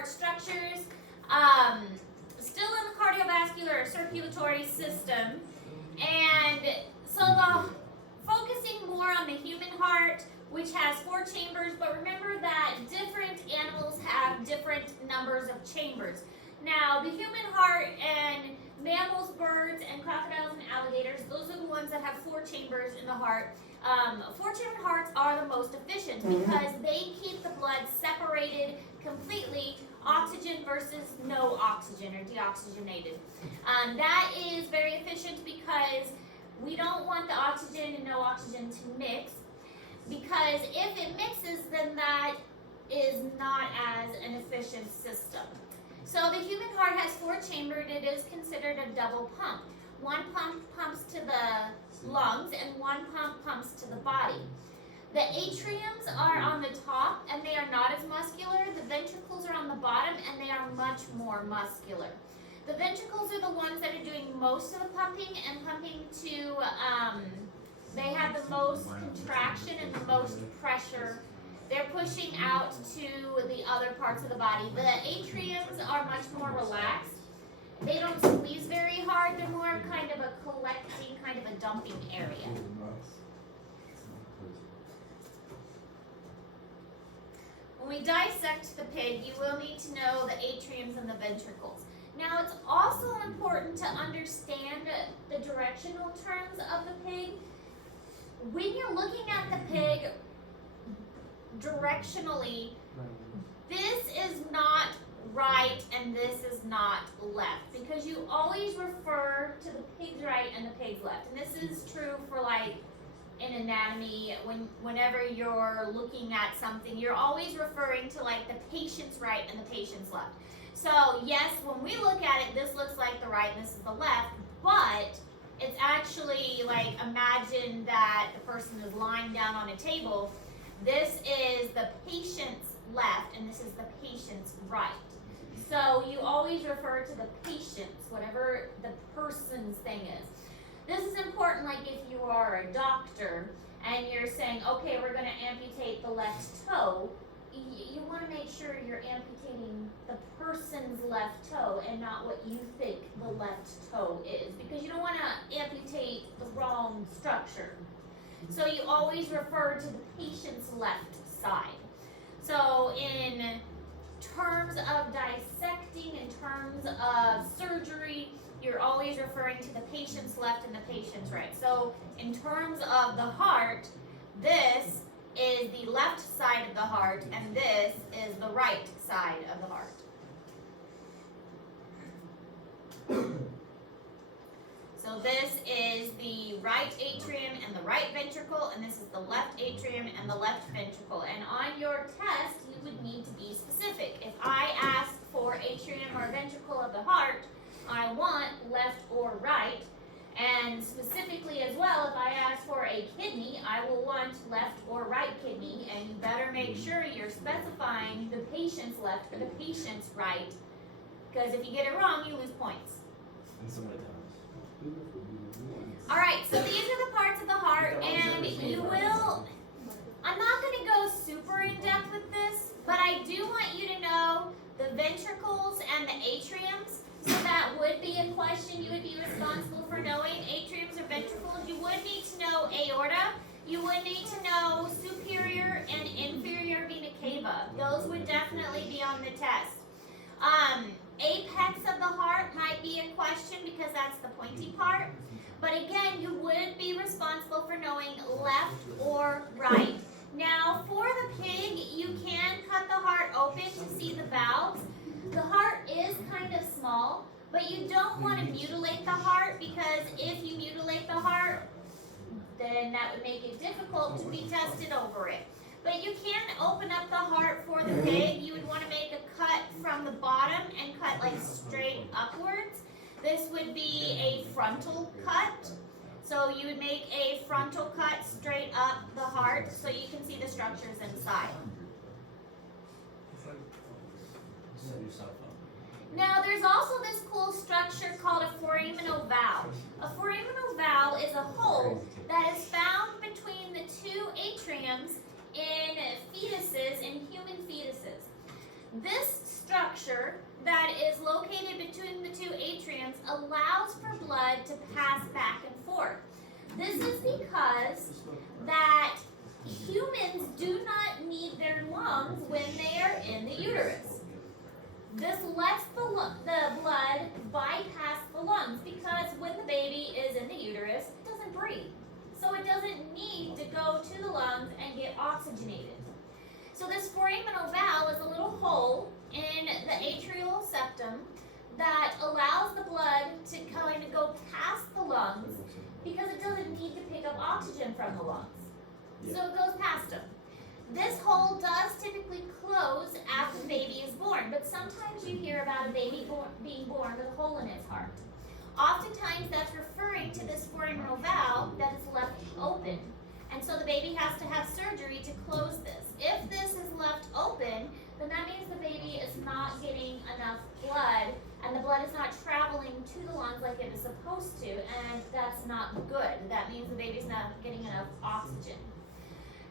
heart structures, still in the cardiovascular circulatory system. And so focusing more on the human heart, which has 4 chambers, but remember that different animals have different numbers of chambers. Now, the human heart and mammals, birds, and crocodiles and alligators, those are the ones that have 4 chambers in the heart. 4-chambered hearts are the most efficient because they keep the blood separated completely, oxygen versus no oxygen or deoxygenated. That is very efficient because we don't want the oxygen and no oxygen to mix, because if it mixes, then that is not as an efficient system. So the human heart has 4 chambers. It is considered a double pump. One pump pumps to the lungs and one pump pumps to the body. The atriums are on the top and they are not as muscular. The ventricles are on the bottom and they are much more muscular. The ventricles are the ones that are doing most of the pumping and pumping to, they have the most contraction and the most pressure. They're pushing out to the other parts of the body. The atriums are much more relaxed. They don't squeeze very hard. They're more kind of a collecting, kind of a dumping area. When we dissect the pig, you will need to know the atriums and the ventricles. Now, it's also important to understand the directional terms of the pig. When you're looking at the pig directionally, this is not right and this is not left, because you always refer to the pig's right and the pig's left. And this is true for like in anatomy, whenever you're looking at something, you're always referring to like the patient's right and the patient's left. So yes, when we look at it, this looks like the right and this is the left, but it's actually like, imagine that the person is lying down on a table. This is the patient's left and this is the patient's right. So you always refer to the patient's, whatever the person's thing is. This is important, like if you are a doctor and you're saying, okay, we're going to amputate the left toe, you want to make sure you're amputating the person's left toe and not what you think the left toe is, because you don't want to amputate the wrong structure. So you always refer to the patient's left side. So in terms of dissecting, in terms of surgery, you're always referring to the patient's left and the patient's right. So in terms of the heart, this is the left side of the heart and this is the right side of the heart. So this is the right atrium and the right ventricle, and this is the left atrium and the left ventricle. And on your test, you would need to be specific. If I ask for atrium or ventricle of the heart, I want left or right. And specifically as well, if I ask for a kidney, I will want left or right kidney, and you better make sure you're specifying the patient's left or the patient's right, because if you get it wrong, you lose points. All right, so these are the parts of the heart, and you will, I'm not going to go super in depth with this, but I do want you to know the ventricles and the atriums. So that would be a question you would be responsible for knowing. Atriums or ventricles. You would need to know aorta. You would need to know superior and inferior vena cava. Those would definitely be on the test. Apex of the heart might be a question because that's the pointy part. But again, you would be responsible for knowing left or right. Now, for the pig, you can cut the heart open to see the valves. The heart is kind of small, but you don't want to mutilate the heart, because if you mutilate the heart, then that would make it difficult to be tested over it. But you can open up the heart for the pig. You would want to make a cut from the bottom and cut like straight upwards. This would be a frontal cut. So you would make a frontal cut straight up the heart so you can see the structures inside. Now, there's also this cool structure called a foraminal valve. A foraminal valve is a hole that is found between the 2 atriums in fetuses, in human fetuses. This structure that is located between the two atriums allows for blood to pass back and forth. This is because that humans do not need their lungs when they are in the uterus. This lets the blood bypass the lungs because when the baby is in the uterus, it doesn't breathe. So it doesn't need to go to the lungs and get oxygenated. So this foraminal valve is a little hole in the atrial septum that allows the blood to kind of go past the lungs because it doesn't need to pick up oxygen from the lungs. So it goes past them. This hole does typically close after the baby is born, but sometimes you hear about a baby being born with a hole in its heart. Oftentimes that's referring to this foraminal valve that is left open. And so the baby has to have surgery to close this. If this is left open, then that means the baby is not getting enough blood and the blood is not traveling to the lungs like it is supposed to, and that's not good. That means the baby's not getting enough oxygen.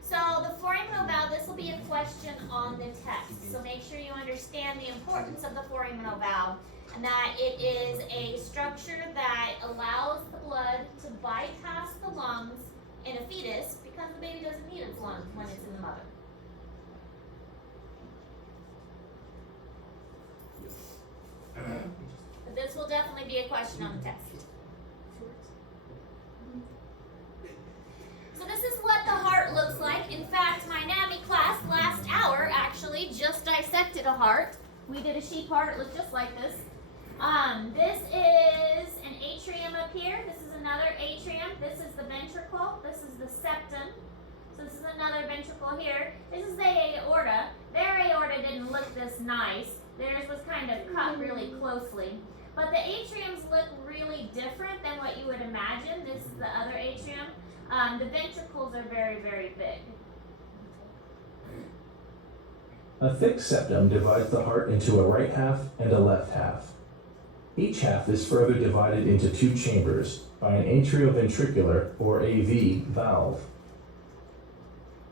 So the foraminal valve, this will be a question on the test. So make sure you understand the importance of the foraminal valve and that it is a structure that allows the blood to bypass the lungs in a fetus because the baby doesn't need its lungs when it's in the mother. But this will definitely be a question on the test. So this is what the heart looks like. In fact, my anatomy class last hour actually just dissected a heart. We did a sheep heart. It looked just like this. This is an atrium up here. This is another atrium. This is the ventricle. This is the septum. So this is another ventricle here. This is the aorta. Their aorta didn't look this nice. Theirs was kind of cut really closely. But the atriums look really different than what you would imagine. This is the other atrium. The ventricles are very, very big. A thick septum divides the heart into a right half and a left half. Each half is further divided into two chambers by an atrioventricular, or AV, valve.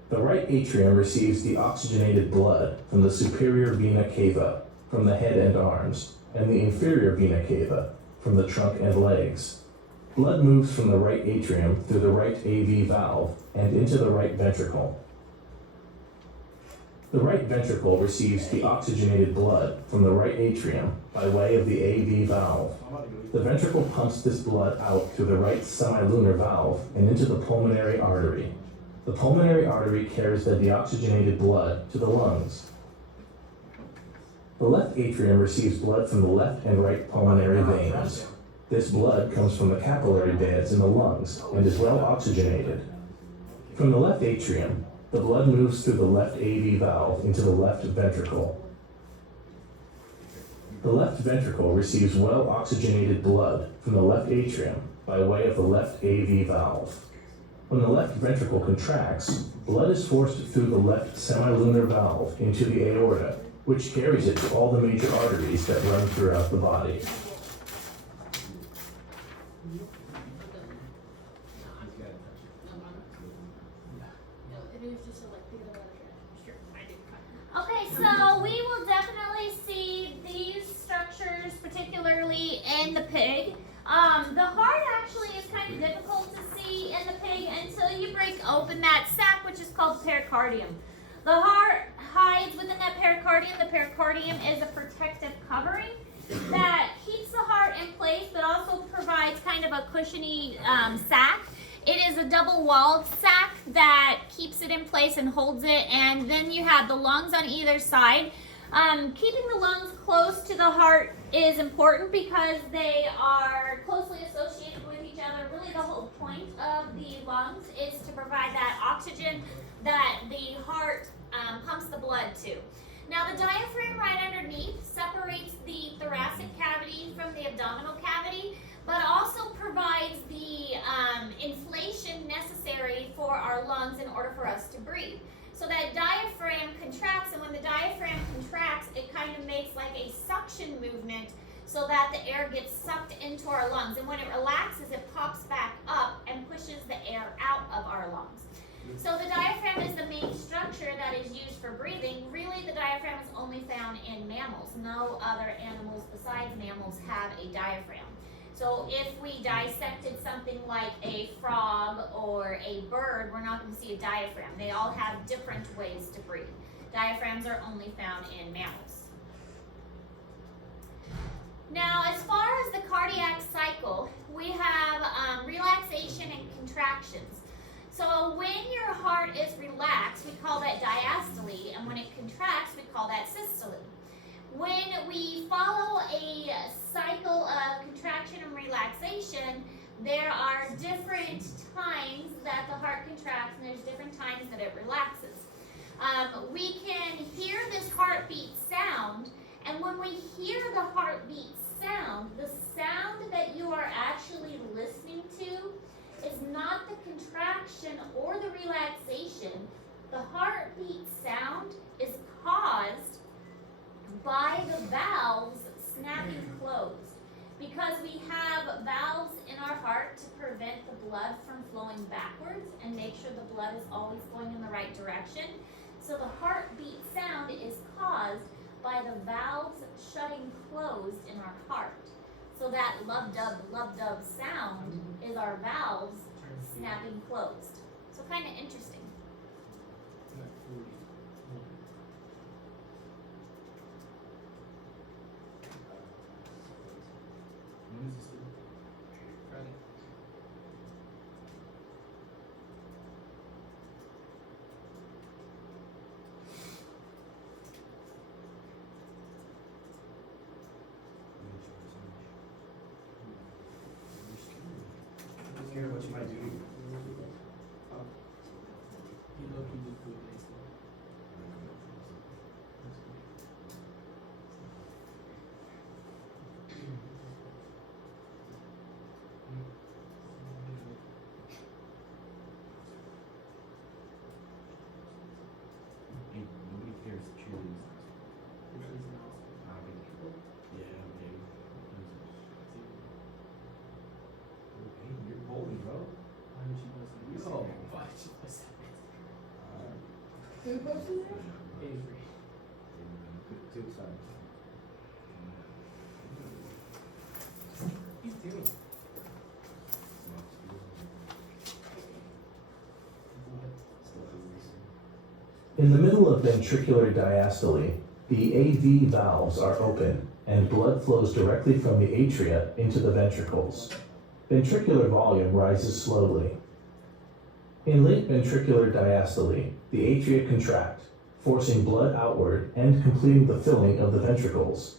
The right atrium receives the oxygenated blood from the superior vena cava, from the head and arms, and the inferior vena cava, from the trunk and legs. Blood moves from the right atrium through the right AV valve and into the right ventricle. The right ventricle receives the oxygenated blood from the right atrium by way of the AV valve. The ventricle pumps this blood out through the right semilunar valve and into the pulmonary artery. The pulmonary artery carries the deoxygenated blood to the lungs. The left atrium receives blood from the left and right pulmonary veins. This blood comes from the capillary beds in the lungs and is well oxygenated. From the left atrium, the blood moves through the left AV valve into the left ventricle. The left ventricle receives well oxygenated blood from the left atrium by way of the left AV valve. When the left ventricle contracts, blood is forced through the left semilunar valve into the aorta, which carries it to all the major arteries that run throughout the body. Okay, so we will definitely see these structures, particularly in the pig. The heart actually is kind of difficult to see in the pig until you break open that sac, which is called pericardium. The heart hides within that pericardium. The pericardium is a protective covering that keeps the heart in place, but also provides kind of a cushiony sac. It is a double-walled sac that keeps it in place and holds it, and then you have the lungs on either side. Keeping the lungs close to the heart is important because they are closely associated with each other. Really, the whole point of the lungs is to provide that oxygen that the heart pumps the blood to. Now, the diaphragm right underneath separates the thoracic cavity from the abdominal cavity, but also provides the inflation necessary for our lungs in order for us to breathe. So that diaphragm contracts, and when the diaphragm contracts, it kind of makes like a suction movement so that the air gets sucked into our lungs. And when it relaxes, it pops back up and pushes the air out of our lungs. So the diaphragm is the main structure that is used for for breathing, really the diaphragm is only found in mammals. No other animals besides mammals have a diaphragm. So if we dissected something like a frog or a bird, we're not going to see a diaphragm. They all have different ways to breathe. Diaphragms are only found in mammals. Now, as far as the cardiac cycle, we have relaxation and contractions. So when your heart is relaxed, we call that diastole, and when it contracts, we call that systole. When we follow a cycle of contraction and relaxation, there are different times that the heart contracts and there's different times that it relaxes. We can hear this heartbeat sound, and when we hear the heartbeat sound, the sound that you are actually listening to is not the contraction or the relaxation. The heartbeat sound is caused by the valves snapping closed. Because we have valves in our heart to prevent the blood from flowing backwards and make sure the blood is always flowing in the right direction. So the heartbeat sound is caused by the valves shutting closed in our heart. So that lub-dub sound is our valves snapping closed. So kind of interesting. What you might do. Nobody cares to choose. You're holding, bro. Oh, why did you post that? Who posted it? Avery. Too excited. He's doing. In the middle of ventricular diastole, the AV valves are open and blood flows directly from the atria into the ventricles. Ventricular volume rises slowly. In late ventricular diastole, the atria contract, forcing blood outward and completing the filling of the ventricles.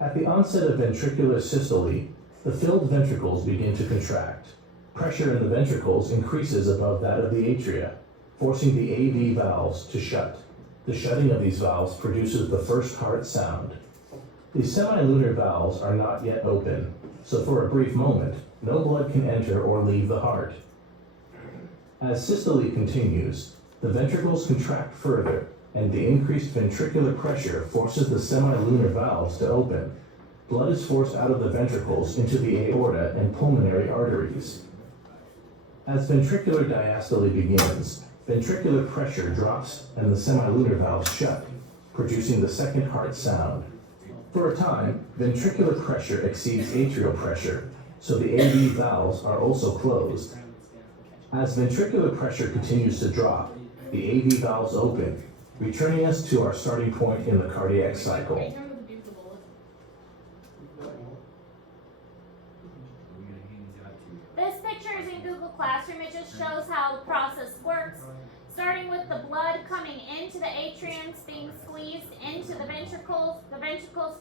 At the onset of ventricular systole, the filled ventricles begin to contract. Pressure in the ventricles increases above that of the atria, forcing the AV valves to shut. The shutting of these valves produces the first heart sound. The semilunar valves are not yet open, so for a brief moment, no blood can enter or leave the heart. As systole continues, the ventricles contract further, and the increased ventricular pressure forces the semilunar valves to open. Blood is forced out of the ventricles into the aorta and pulmonary arteries. As ventricular diastole begins, ventricular pressure drops and the semilunar valves shut, producing the second heart sound. For a time, ventricular pressure exceeds atrial pressure, so the AV valves are also closed. As ventricular pressure continues to drop, the AV valves open, returning us to our starting point in the cardiac cycle. This picture is in Google Classroom. It just shows how the process works. Starting with the blood coming into the atriums, being squeezed into the ventricles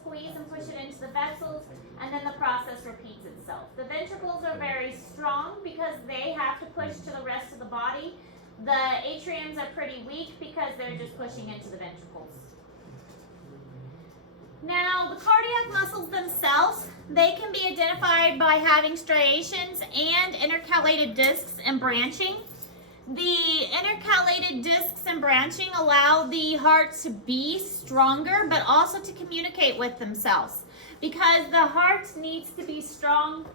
squeeze and push it into the vessels, and then the process repeats itself. The ventricles are very strong because they have to push to the rest of the body. The atriums are pretty weak because they're just pushing into the ventricles. Now, the cardiac muscles themselves, they can be identified by having striations and intercalated discs and branching. The intercalated discs and branching allow the heart to be stronger, but also to communicate with themselves. Because the heart needs to be strong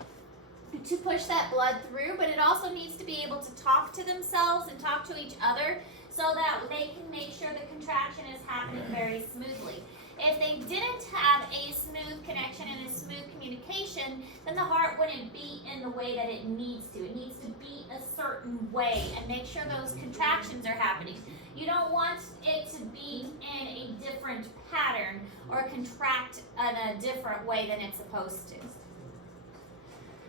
to push that blood through, but it also needs to be able to talk to themselves and talk to each other. So so that they can make sure the contraction is happening very smoothly. If they didn't have a smooth connection and a smooth communication, then the heart wouldn't beat in the way that it needs to. It needs to beat a certain way and make sure those contractions are happening. You don't want it to beat in a different pattern or contract in a different way than it's supposed to.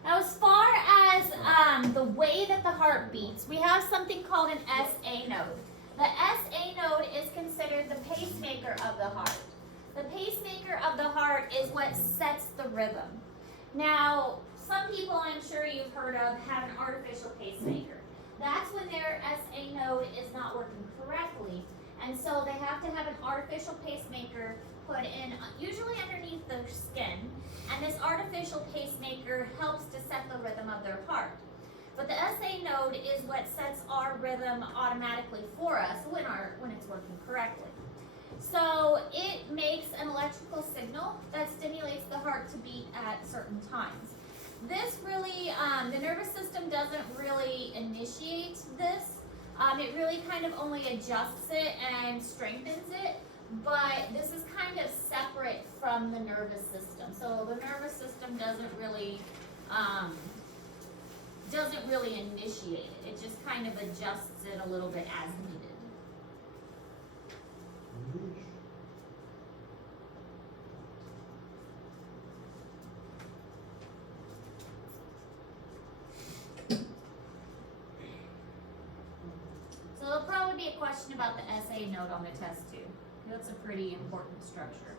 Now, as far as the way that the heart beats, we have something called an SA node. The SA node is considered the pacemaker of the heart. The pacemaker of the heart is what sets the rhythm. Now, some people I'm sure you've heard of have an artificial pacemaker. That's when their SA node is not working correctly, and so they have to have an artificial pacemaker put in, usually underneath the skin, and this artificial pacemaker helps to set the rhythm of their heart. But the SA node is what sets our rhythm automatically for us when it's working correctly. So it makes an electrical signal that stimulates the heart to beat at certain times. This really, the nervous system doesn't really initiate this. It really kind of only adjusts it and strengthens it, but this is kind of separate from the nervous system. So the nervous system doesn't really initiate it. It just kind of adjusts it a little bit as needed. So there'll probably be a question about the SA node on the test too. That's a pretty important structure.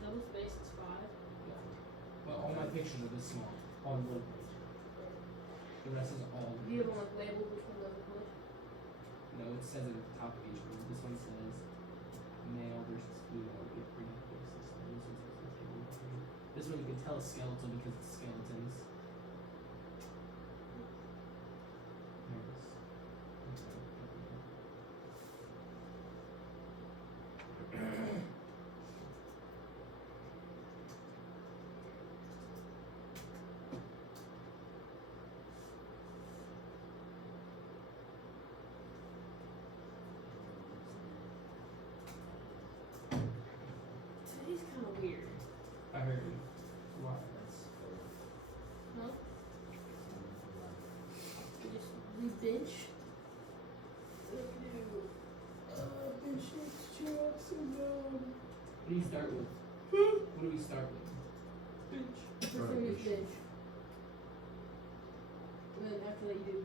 Double space is 5. Well, all my pictures are this small on one page. The rest is all. Do you have one like labeled which one doesn't push? No, it says at the top of each one. This one says male versus female with reproductive system. This one says table. This one you can tell is skeletal because it's skeletons. Today's kind of weird. I heard why that's. No? We bench. Bench chest, and What do you start with? What do we start with? bench. First thing is bench. And then after that you do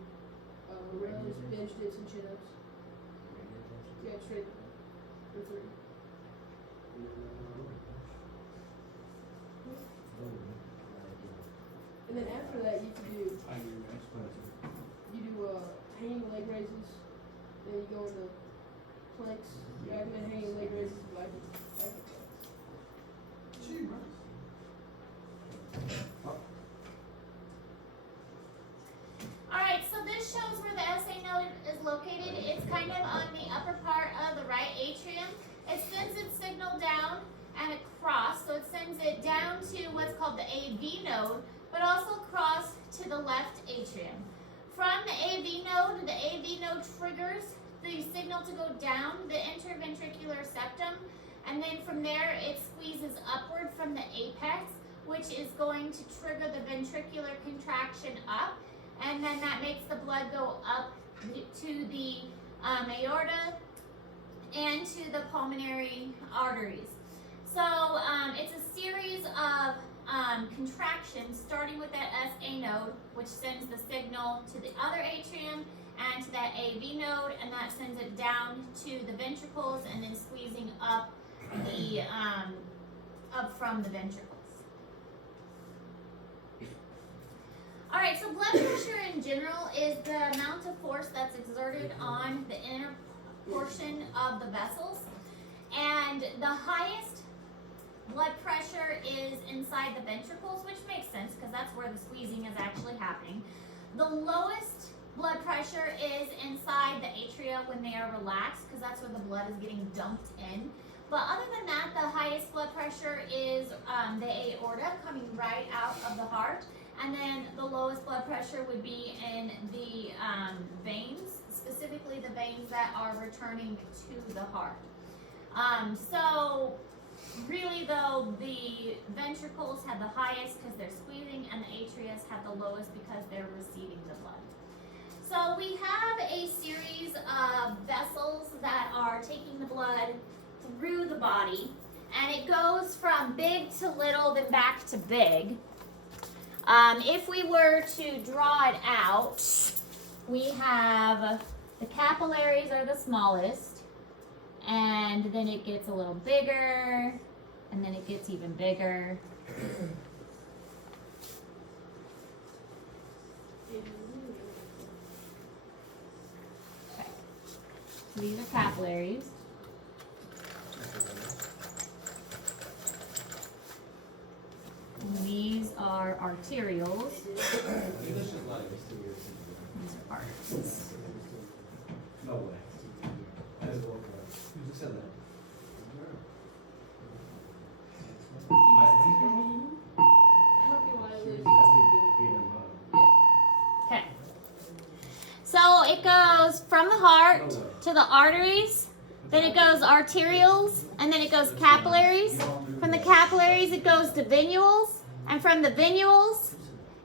rows, bench dips, and chin ups. Yeah, straight. For 3. And then after that you can do hanging leg raises. Then you go into planks, back and then hanging leg raises, back and Alright, so this shows where the SA node is located. It's kind of on the upper part of the right atrium. It sends its signal down and across, so it sends it down to what's called the AV node, but also across to the left atrium. From the AV node triggers the signal to go down the interventricular septum, and then from there it squeezes upward from the apex, which is going to trigger the ventricular contraction up, and then that makes the blood go up to the aorta and to the pulmonary arteries. So it's a series of contractions starting with that SA node, which sends the signal to the other atrium and to that AV node, and that sends it down to the ventricles and then squeezing up the up from the ventricles. Alright, so blood pressure in general is the amount of force that's exerted on the inner portion of the vessels, and the highest blood pressure is inside the ventricles, which makes sense because that's where the squeezing is actually happening. The lowest blood pressure is inside the atria when they are relaxed, because that's where the blood is getting dumped in. But other than that, the highest blood pressure is the aorta coming right out of the heart. And then the lowest blood pressure would be in the veins, specifically the veins that are returning to the heart. So really though, the ventricles have the highest because they're squeezing, and the atria have the lowest because they're receiving the blood. So we have a series of vessels that are taking the blood through the body, and it goes from big to little, then back to big. If we were to draw it out, we have the capillaries are the smallest, and then it gets a little bigger, and then it gets even bigger. Okay. So these are capillaries. And these are arterioles. These are arteries. No way. Who just said that? Okay. So it goes from the heart to the arteries, then it goes arterioles, and then it goes capillaries. From the capillaries it goes to venules, and from the venules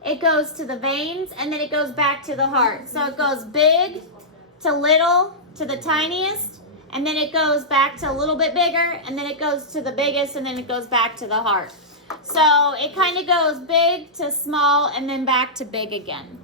it goes to the veins, and then it goes back to the heart. So it goes big to little to the tiniest, and then it goes back to a little bit bigger, and then it goes to the biggest, and then it goes back to the heart. So it kind of goes big to small and then back to big again.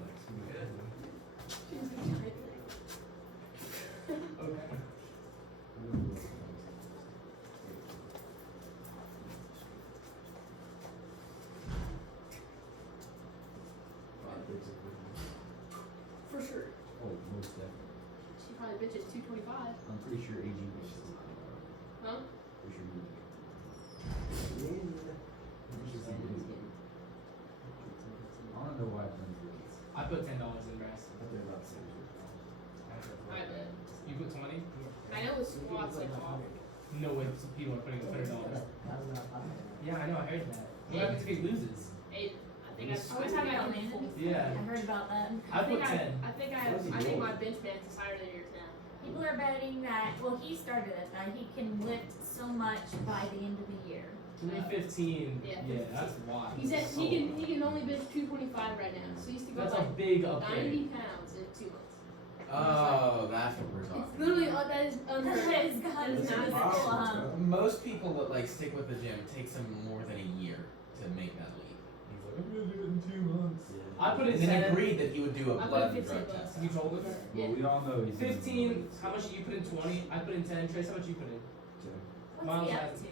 For sure. Oh, most definitely. She probably bitches 225. I'm pretty sure AG bitches. Huh? Pretty sure you. I don't know why I've done this. I put $10 in rest. I thought they were about to say I bet. You put 20? I know it's squats like off. No way. Some people are putting $100. Yeah, I know. I heard that. What happens if he loses? Eight. I think I Are we talking about Landon? Yeah. I heard about that. I put 10. I think my bench max is higher than yours now. People are betting that, well, he started it, that he can lift so much by the end of the year. 315. Yeah. Yeah, that's wild. He said he can only bench 225 right now. So he used to go That's a like big upgrade. 90 pounds in 2 months. Oh, that's what we're It's talking literally about. that is unheard of. That is God, It's it's not not possible. cool, Most people that like stick with the gym, it takes them more than a year to make that leap. He's like, I'm gonna do it in 2 months. I put in And then 10. agreed that he would do a I put blood 15 drug bucks. test. You told him? Yeah. Well, we all know he's 15. How much did you put in 20? I put in 10. Trace, how much you put in? What's Miles he up has- to?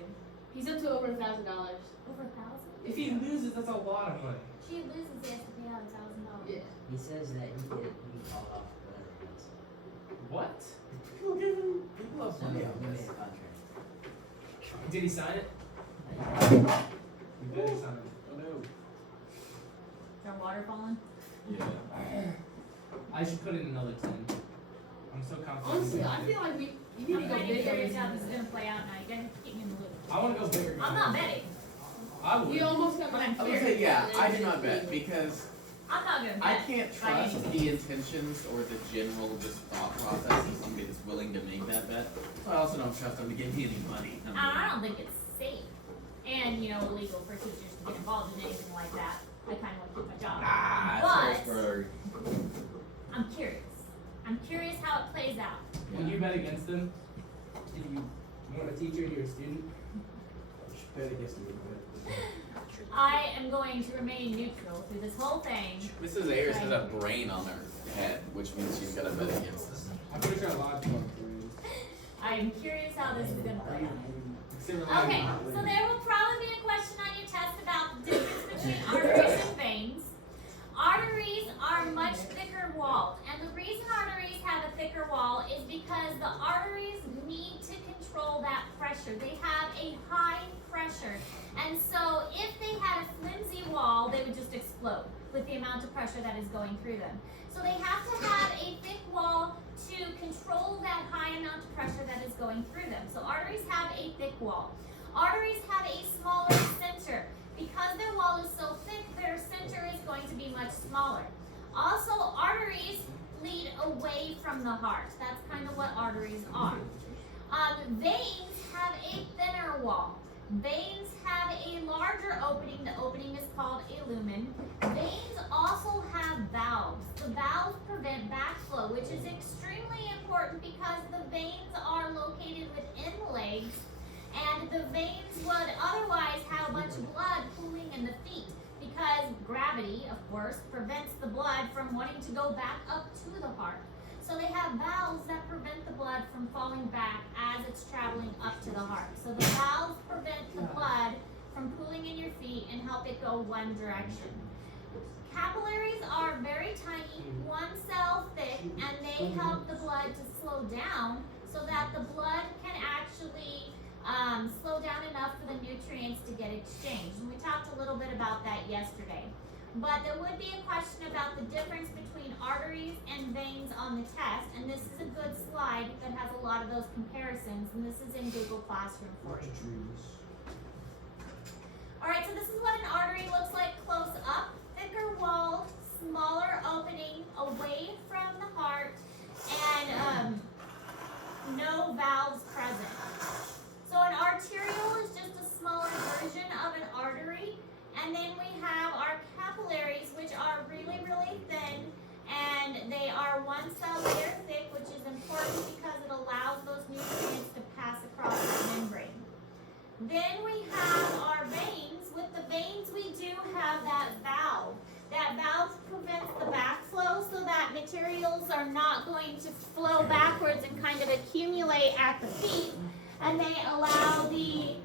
He's up to over $1,000. Over 1,000? If he loses, that's a lot of money. She loses, he has to pay out $1,000. Yeah. He says that he can call off whatever he wants. What? People give him, people love So money he on made this. a contract. Did he sign it? You better sign it. Oh no. Is our water falling? Yeah. I should put in another 10. I'm so confident. Honestly, I feel like you need I'm to go kind of big on curious this. how this is going to play out now. You guys have to keep me in the loop. I want to go bigger. I'm not betting. I would. You almost got But I'm I would say, yeah, I do not bet because I'm not going to bet. I can't by any trust means. the intentions or the general just thought process of somebody that's willing to make that bet. So I also don't trust them to give me any money. I don't think it's safe and, illegal for teachers to get involved in anything like that. I kind of want to keep my job. Ah, But I'm curious. I'm curious how it plays out. Will you bet against them? If you want a teacher and you're a student? Bet against me. I am going to remain neutral through this whole thing. Mrs. Ayers has a brain on her head, which means she's got to bet against us. I'm pretty sure a lot of people are brains. I am curious how this is going to play out. Except for Okay, mine. so there will probably be a question on your test about the difference between arteries and veins. Arteries are much thicker walled, and the reason arteries have a thicker wall is because the arteries need to control that pressure. They have a high pressure, and so if they had a flimsy wall, they would just explode with the amount of pressure that is going through them. So they have to have a thick wall to control that high amount of pressure that is going through them. So arteries have a thick wall. Arteries have a smaller center. Because their wall is so thick, their center is going to be much smaller. Also, arteries lead away from the heart. That's kind of what arteries are. Veins have a thinner wall. Veins have a larger opening. The opening is called a lumen. Veins also have valves. The valves prevent backflow, which is extremely important because the veins are located within the legs, and the veins would otherwise have a bunch of blood pooling in the feet because gravity, of course, prevents the blood from wanting to go back up to the heart. So they have valves that prevent the blood from falling back as it's traveling up to the heart. So the valves prevent the blood from pooling in your feet and help it go one direction. Capillaries are very tiny, one cell thick, and they help the blood to slow down so that the blood can actually slow down enough for the nutrients to get exchanged. And we talked a little bit about that yesterday. But there would be a question about the difference between arteries and veins on the test, and this is a good slide that has a lot of those comparisons, and this is in Google Classroom for you. Alright, so this is what an artery looks like close up. Thicker wall, smaller opening, away from the heart, and no valves present. So an arteriole is just a smaller version of an artery. And then we have our capillaries, which are really, really thin, and they are one cell layer thick, which is important because it allows those nutrients to pass across the membrane. Then we have our veins. With the veins, we do have that valve. That valve prevents the backflow so that materials are not going to flow backwards and kind of accumulate at the feet, and they allow the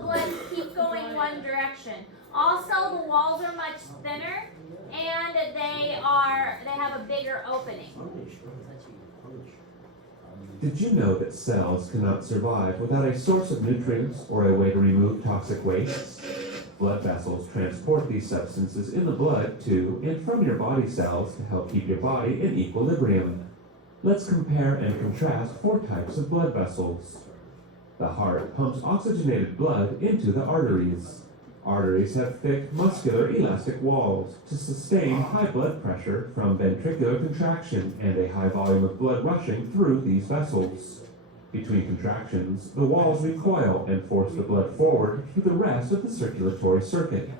blood to keep going one direction. Also, the walls are much thinner, and they have a bigger opening. Did you know that cells cannot survive without a source of nutrients or a way to remove toxic wastes? Blood vessels transport these substances in the blood to and from your body cells to help keep your body in equilibrium. Let's compare and contrast 4 types of blood vessels. The heart pumps oxygenated blood into the arteries. Arteries have thick, muscular, elastic walls to sustain high blood pressure from ventricular contraction and a high volume of blood rushing through these vessels. Between contractions, the walls recoil and force the blood forward through the rest of the circulatory circuit.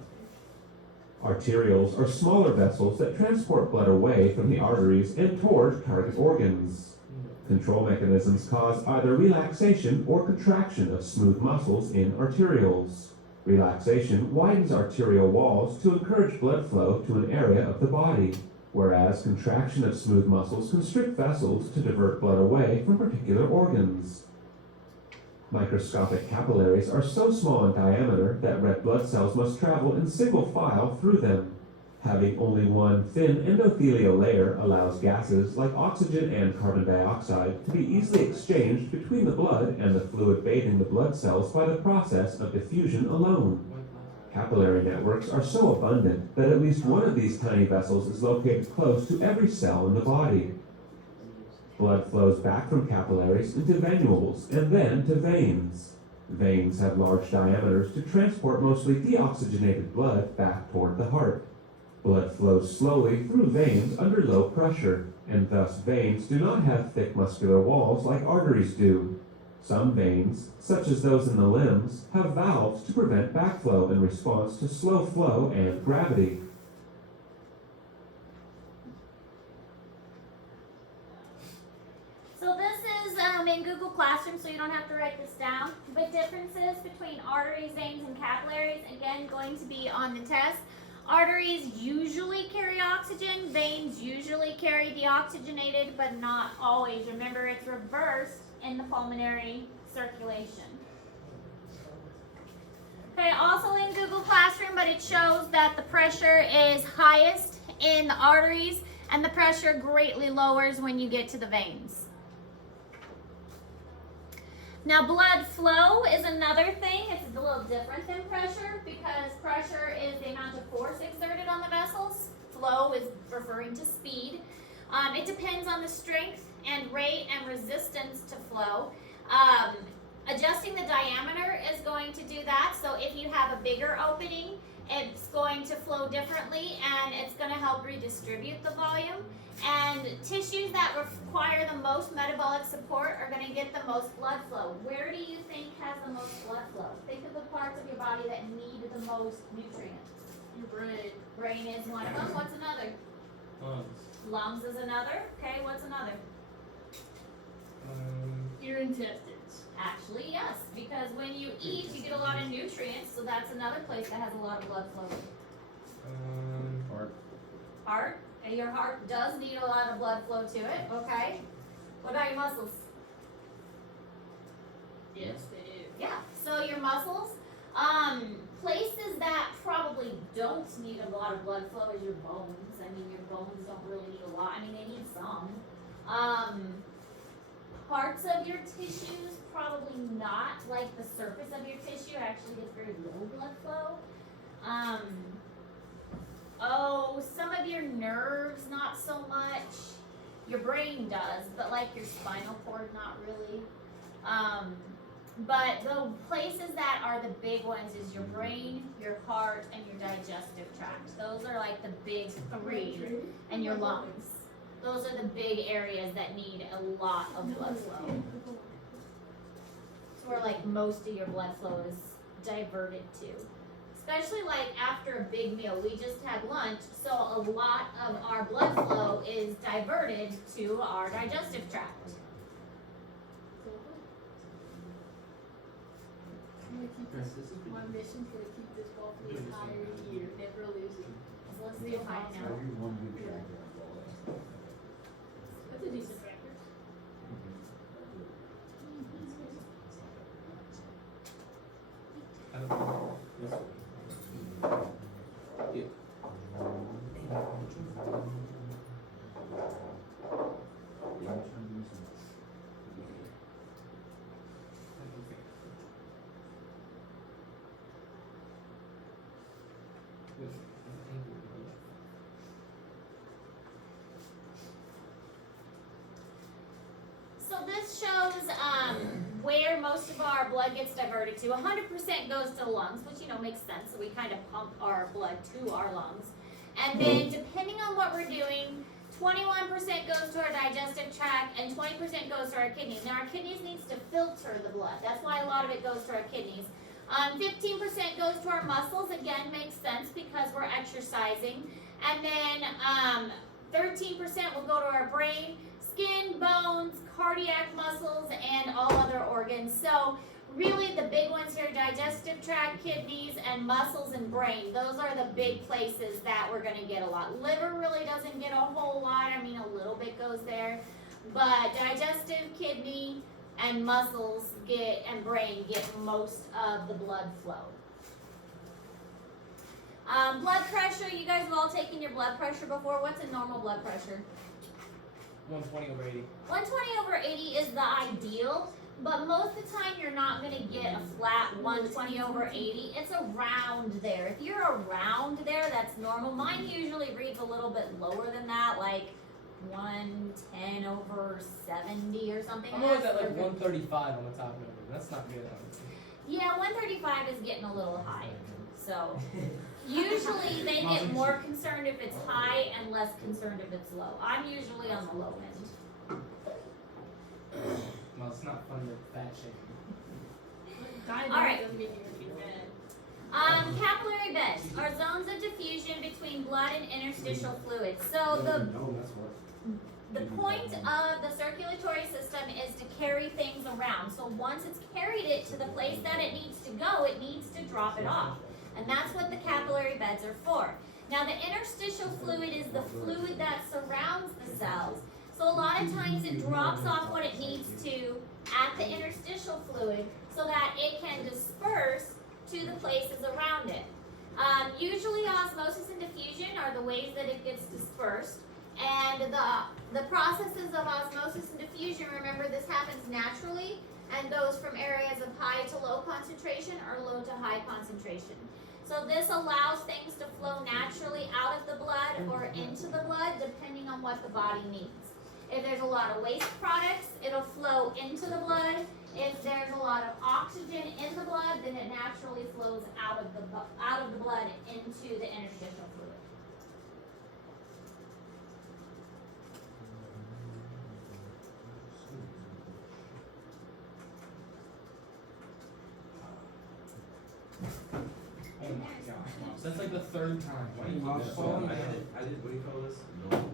Arterioles are smaller vessels that transport blood away from the arteries and toward target organs. Control mechanisms cause either relaxation or contraction of smooth muscles in arterioles. Relaxation widens arterial walls to encourage blood flow to an area of the body, whereas contraction of smooth muscles constrict vessels to divert blood away from particular organs. Microscopic capillaries are so small in diameter that red blood cells must travel in single file through them. Having only one thin endothelial layer allows gases like oxygen and carbon dioxide to be easily exchanged between the blood and the fluid bathing the blood cells by the process of diffusion alone. Capillary networks are so abundant that at least one of these tiny vessels is located close to every cell in the body. Blood flows back from capillaries into venules and then to veins. Veins have large diameters to transport mostly deoxygenated blood back toward the heart. Blood flows slowly through veins under low pressure, and thus veins do not have thick muscular walls like arteries do. Some veins, such as those in the limbs, have valves to prevent backflow in response to slow flow and gravity. So this is in Google Classroom, so you don't have to write this down. But differences between arteries, veins, and capillaries, again, going to be on the test. Arteries usually carry oxygen, veins usually carry deoxygenated, but not always. Remember, it's reversed in the pulmonary circulation. Okay, also in Google Classroom, but it shows that the pressure is highest in the arteries and the pressure greatly lowers when you get to the veins. Now, blood flow is another thing. It's a little different than pressure because pressure is the amount of force exerted on the vessels. Flow is referring to speed. It depends on the strength and rate and resistance to flow. Adjusting the diameter is going to do that. So if you have a bigger opening, it's going to flow differently and it's going to help redistribute the volume. And tissues that require the most metabolic support are going to get the most blood flow. Where do you think has the most blood flow? Think of the parts of your body that need the most nutrients. Your brain. Brain is one of them. What's another? Lungs. Lungs is another. Okay, what's another? Your intestines. Actually, yes, because when you eat, you get a lot of nutrients, so that's another place that has a lot of blood flow. Heart. Heart, and your heart does need a lot of blood flow to it, okay? What about your muscles? Yes, they do. Yeah, so your muscles, places that probably don't need a lot of blood flow is your bones. I mean, your bones don't really need a lot. I mean, they need some. Parts of your tissues, probably not, like the surface of your tissue actually gets very low blood flow. Some of your nerves, not so much. Your brain does, but like your spinal cord, not really. But the places that are the big ones is your brain, your heart, and your digestive tract. Those are like the big three, and your lungs. Those are the big areas that need a lot of blood flow. It's where like most of your blood flow is diverted to. Especially like after a big meal. We just had lunch, so a lot of our blood flow is diverted to our digestive tract. My mission's gonna keep this ball for the entire year, never lose it. So let's do high now. Everyone who tried that ball. That's a decent record. I don't know. This one. Yeah. So this shows where most of our blood gets diverted to. 100% goes to the lungs, which makes sense. So we kind of pump our blood to our lungs. And then depending on what we're doing, 21% goes to our digestive tract and 20% goes to our kidneys. Now our kidneys needs to filter the blood. That's why a lot of it goes to our kidneys. 15% goes to our muscles. Again, makes sense because we're exercising. And then 13% will go to our brain, skin, bones, cardiac muscles, and all other organs. So really the big ones here, digestive tract, kidneys, and muscles and brain. Those are the big places that we're going to get a lot. Liver really doesn't get a whole lot. I mean, a little bit goes there. But digestive, kidney, and muscles and brain get most of the blood flow. Blood pressure, you guys have all taken your blood pressure before. What's a normal blood pressure? 120/80. 120/80 is the ideal, but most of the time you're not going to get a flat 120/80. It's around there. If you're around there, that's normal. Mine usually reads a little bit lower than that, like 110/70 or something. I'm always at like 135 on the top number. That's not good, honestly. Yeah, 135 is getting a little high. So usually they get more concerned if it's high and less concerned if it's low. I'm usually on the low end. Well, it's not fun to fat shame. Alright. Doesn't mean you're gonna be fat. Capillary beds are zones of diffusion between blood and interstitial fluids. So No, that's what. the point of the circulatory system is to carry things around. So once it's carried it to the place that it needs to go, it needs to drop it off. And that's what the capillary beds are for. Now the interstitial fluid is the fluid that surrounds the cells. So a lot of times it drops off what it needs to at the interstitial fluid so that it can disperse to the places around it. Usually osmosis and diffusion are the ways that it gets dispersed. And the processes of osmosis and diffusion, remember this happens naturally and goes from areas of high to low concentration or low to high concentration. So this allows things to flow naturally out of the blood or into the blood depending on what the body needs. If there's a lot of waste products, it'll flow into the blood. If there's a lot of oxygen in the blood, then it naturally flows out of the blood into the interstitial fluid. Oh my gosh, Mom. That's like the third time. Why do you Mom's keep phone. falling I down? did, what do you call this? No.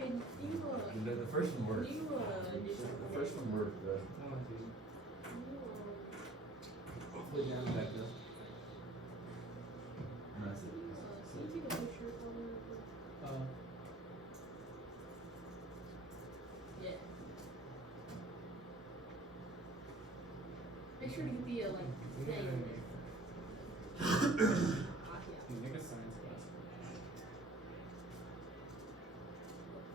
And you, The first one worked. you, The first one worked. Oh, dude. Put down back there. And that's it. can you take a picture for me? Yeah. Make sure to get the like thing. Dude, make a science class.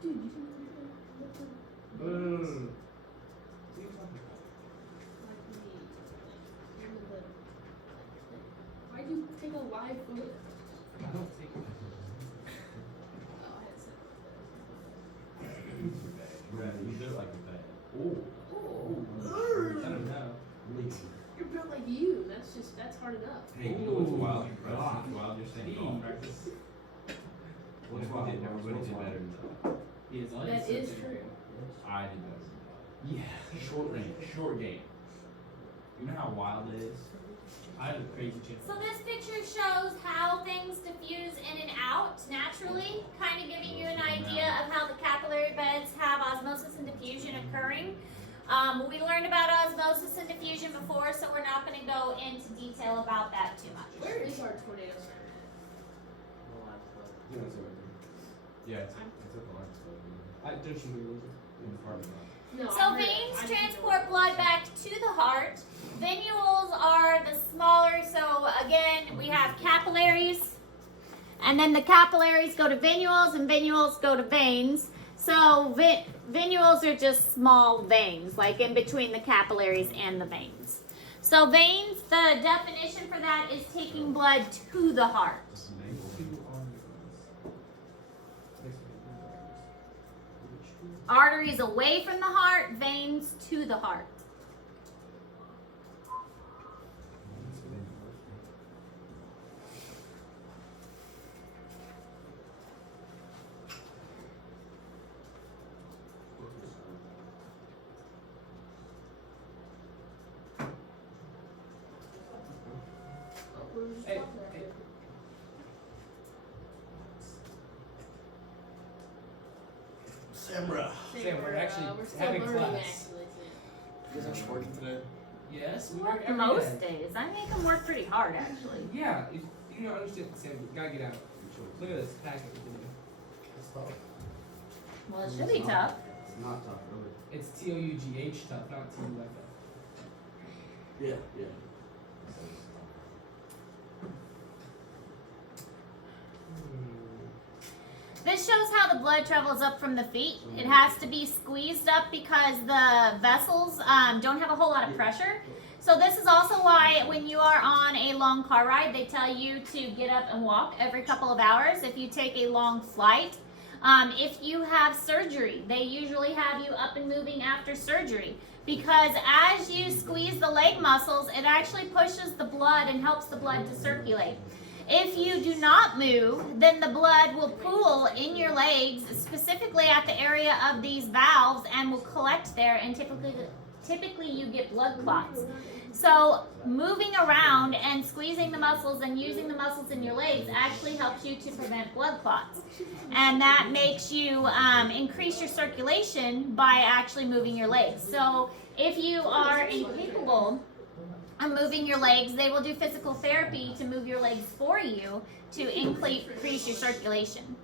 Dude, you can look at No, no, no, no, no. What are you talking about? why'd you take a live photo? I don't take it. Oh, I had to send You did it like a bad. I don't know. You're built like you. That's hard enough. Hey, you know what's wild? God. What's wild? You're saying golf practice. What's wild? Everybody did better than that. He is That is true. I did better than Yeah. that. Short range, short game. You know how wild it is? I had a crazy chance. So this picture shows how things diffuse in and out naturally, kind of giving you an idea of how the capillary beds have osmosis and diffusion occurring. We learned about osmosis and diffusion before, so we're not going to go into detail about that too much. Where is our tornado center Yeah, it's over there. Yeah, it's at the lunch club. Don't you realize it? In the parking lot. at? No. So I heard- veins I didn't transport know. blood back to the heart. Venules are the smaller, so again, we have capillaries, and then the capillaries go to venules, and venules go to veins. So venules are just small veins, like in between the capillaries and the veins. So veins, the definition for that is taking blood to the heart. Arteries away from the heart, veins to the heart. Oh, we were just Hey, talking about hey. it. Samra. Sam, we're actually we're still having learning, class. actually, Sam. You guys actually working today? Yes, we work every Most day. days. I make them work pretty hard, actually. Yeah, if you don't understand, Sam, we gotta get out. Look at this packet. Well, it should be tough. It's not tough, really. It's TOUGH tough, not TUFF. Yeah, yeah. This shows how the blood travels up from the feet. It has to be squeezed up because the vessels don't have a whole lot of pressure. So this is also why when you are on a long car ride, they tell you to get up and walk every couple of hours. If you take a long flight, if you have surgery, they usually have you up and moving after surgery. Because as you squeeze the leg muscles, it actually pushes the blood and helps the blood to circulate. If you do not move, then the blood will pool in your legs, specifically at the area of these valves, and will collect there, and typically you get blood clots. So moving around and squeezing the muscles and using the muscles in your legs actually helps you to prevent blood clots. And that makes you increase your circulation by actually moving your legs. So if you are incapable of moving your legs, they will do physical therapy to move your legs for you to increase your circulation.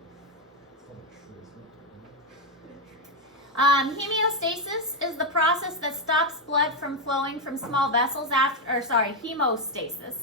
Hemostasis is the process that stops blood from flowing from small vessels hemostasis.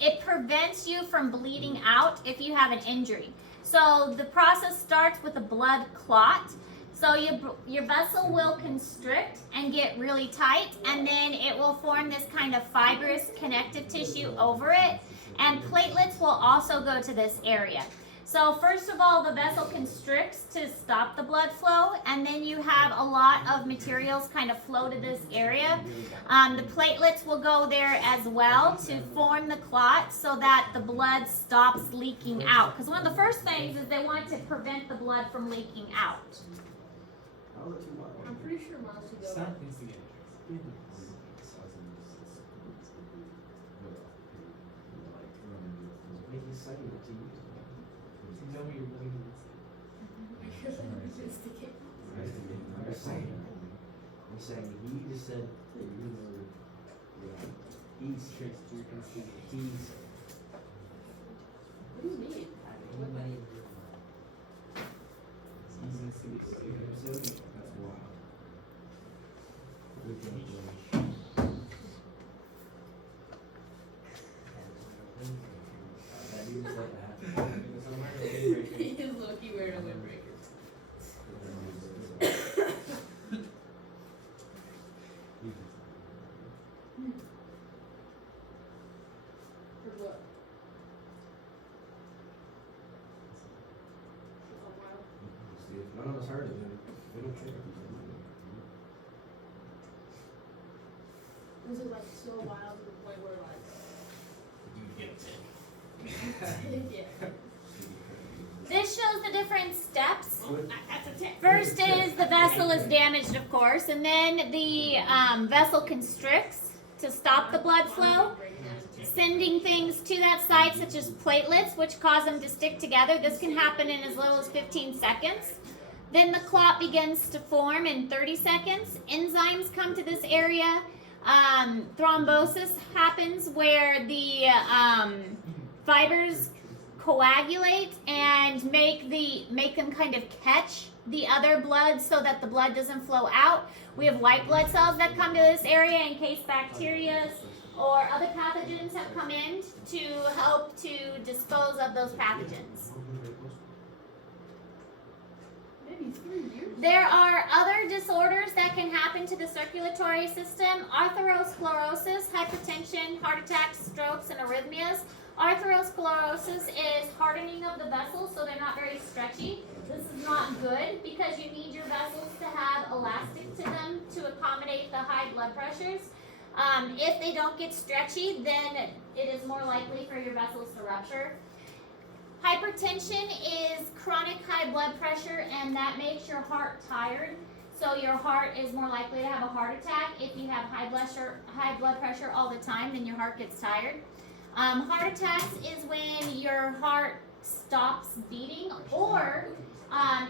It prevents you from bleeding out if you have an injury. So the process starts with a blood clot. So your vessel will constrict and get really tight, and then it will form this kind of fibrous connective tissue over it, and platelets will also go to this area. So first of all, the vessel constricts to stop the blood flow, and then you have a lot of materials kind of flow to this area. The platelets will go there as well to form the clot so that the blood stops leaking out. Because one of the first things is they want to prevent the blood from leaking out. I'm pretty sure months ago. Stop instigating. You know you're willing to instigate. I'm saying he just said that you know, he's Tricks to your consent. he's What do you mean? anybody He's instigating. that's wild. Good thing that dude said that. He is low-key wearing a windbreaker. For what? Oh, wow. None of us heard of him. We don't care. Was it like so wild to the point where like, You get it. yeah. This shows the different steps. First is the vessel is damaged, of course, and then the vessel constricts to stop the blood flow, sending things to that site such as platelets, which cause them to stick together. This can happen in as little as 15 seconds. Then the clot begins to form in 30 seconds. Enzymes come to this area. Thrombosis happens where the fibers coagulate and make them kind of catch the other blood so that the blood doesn't flow out. We have white blood cells that come to this area in case bacteria or other pathogens have come in to help to dispose of those pathogens. Maybe 3 years. There are other disorders that can happen to the circulatory system: atherosclerosis, hypertension, heart attacks, strokes, and arrhythmias. Atherosclerosis is hardening of the vessels, so they're not very stretchy. This is not good because you need your vessels to have elastic to them to accommodate the high blood pressures. If they don't get stretchy, then it is more likely for your vessels to rupture. Hypertension is chronic high blood pressure, and that makes your heart tired. So your heart is more likely to have a heart attack. If you have high blood pressure all the time, then your heart gets tired. Heart attacks is when your heart stops beating, or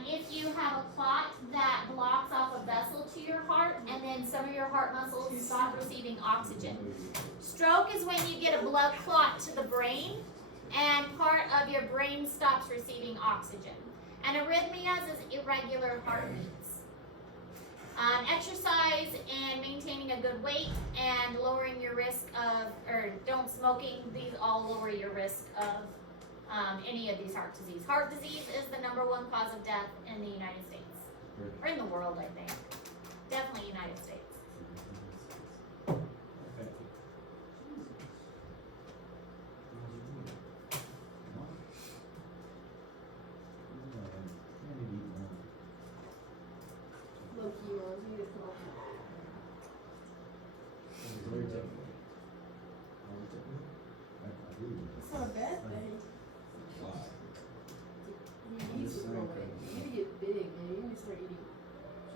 if you have a clot that blocks off a vessel to your heart, and then some of your heart muscles stop receiving oxygen. Stroke is when you get a blood clot to the brain, and part of your brain stops receiving oxygen. And arrhythmias is irregular heartbeats. Exercise and maintaining a good weight and lowering your risk of, or don't smoking, these all lower your risk of any of these heart disease. Heart disease is the #1 cause of death in the United States, or in the world, I think. Definitely United States. Low-key ones. You need to come up with. It's not a bad thing. You need to grow it. You need to get big, man. You need to start eating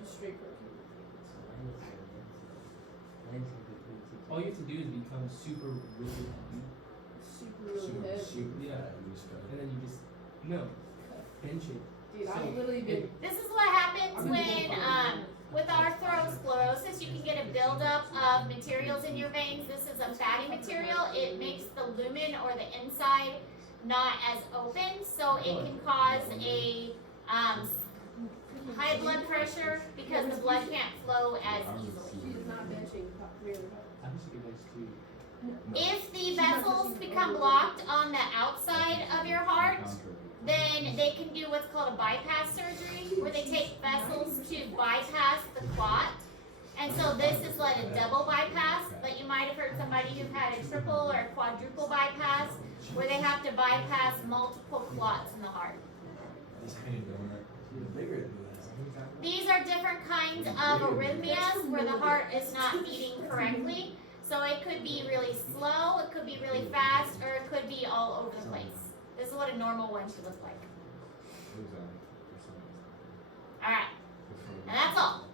just straight protein. All you have to do is become super really heavy. Super really heavy. Yeah. And then you just bench it. Dude, I've literally been. This is what happens when, with atherosclerosis, you can get a buildup of materials in your veins. This is a fatty material. It makes the lumen or the inside not as open, so it can cause a high blood pressure because the blood can't flow as easily. She is not benching really hard. I wish you could bench too. If the vessels become blocked on the outside of your heart, then they can do what's called a bypass surgery, where they take vessels to bypass the clot, And so this is like a double bypass, but you might have heard somebody who had a triple or quadruple bypass, where they have to bypass multiple clots in the heart. These are different kinds of arrhythmias where the heart is not beating correctly. So it could be really slow, it could be really fast, or it could be all over the place. This is what a normal one should look like. Alright, and that's all.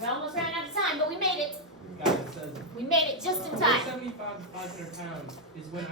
We almost ran out of time, but we made it. Guys, it says We made it just in time. 475 to 500 pounds is when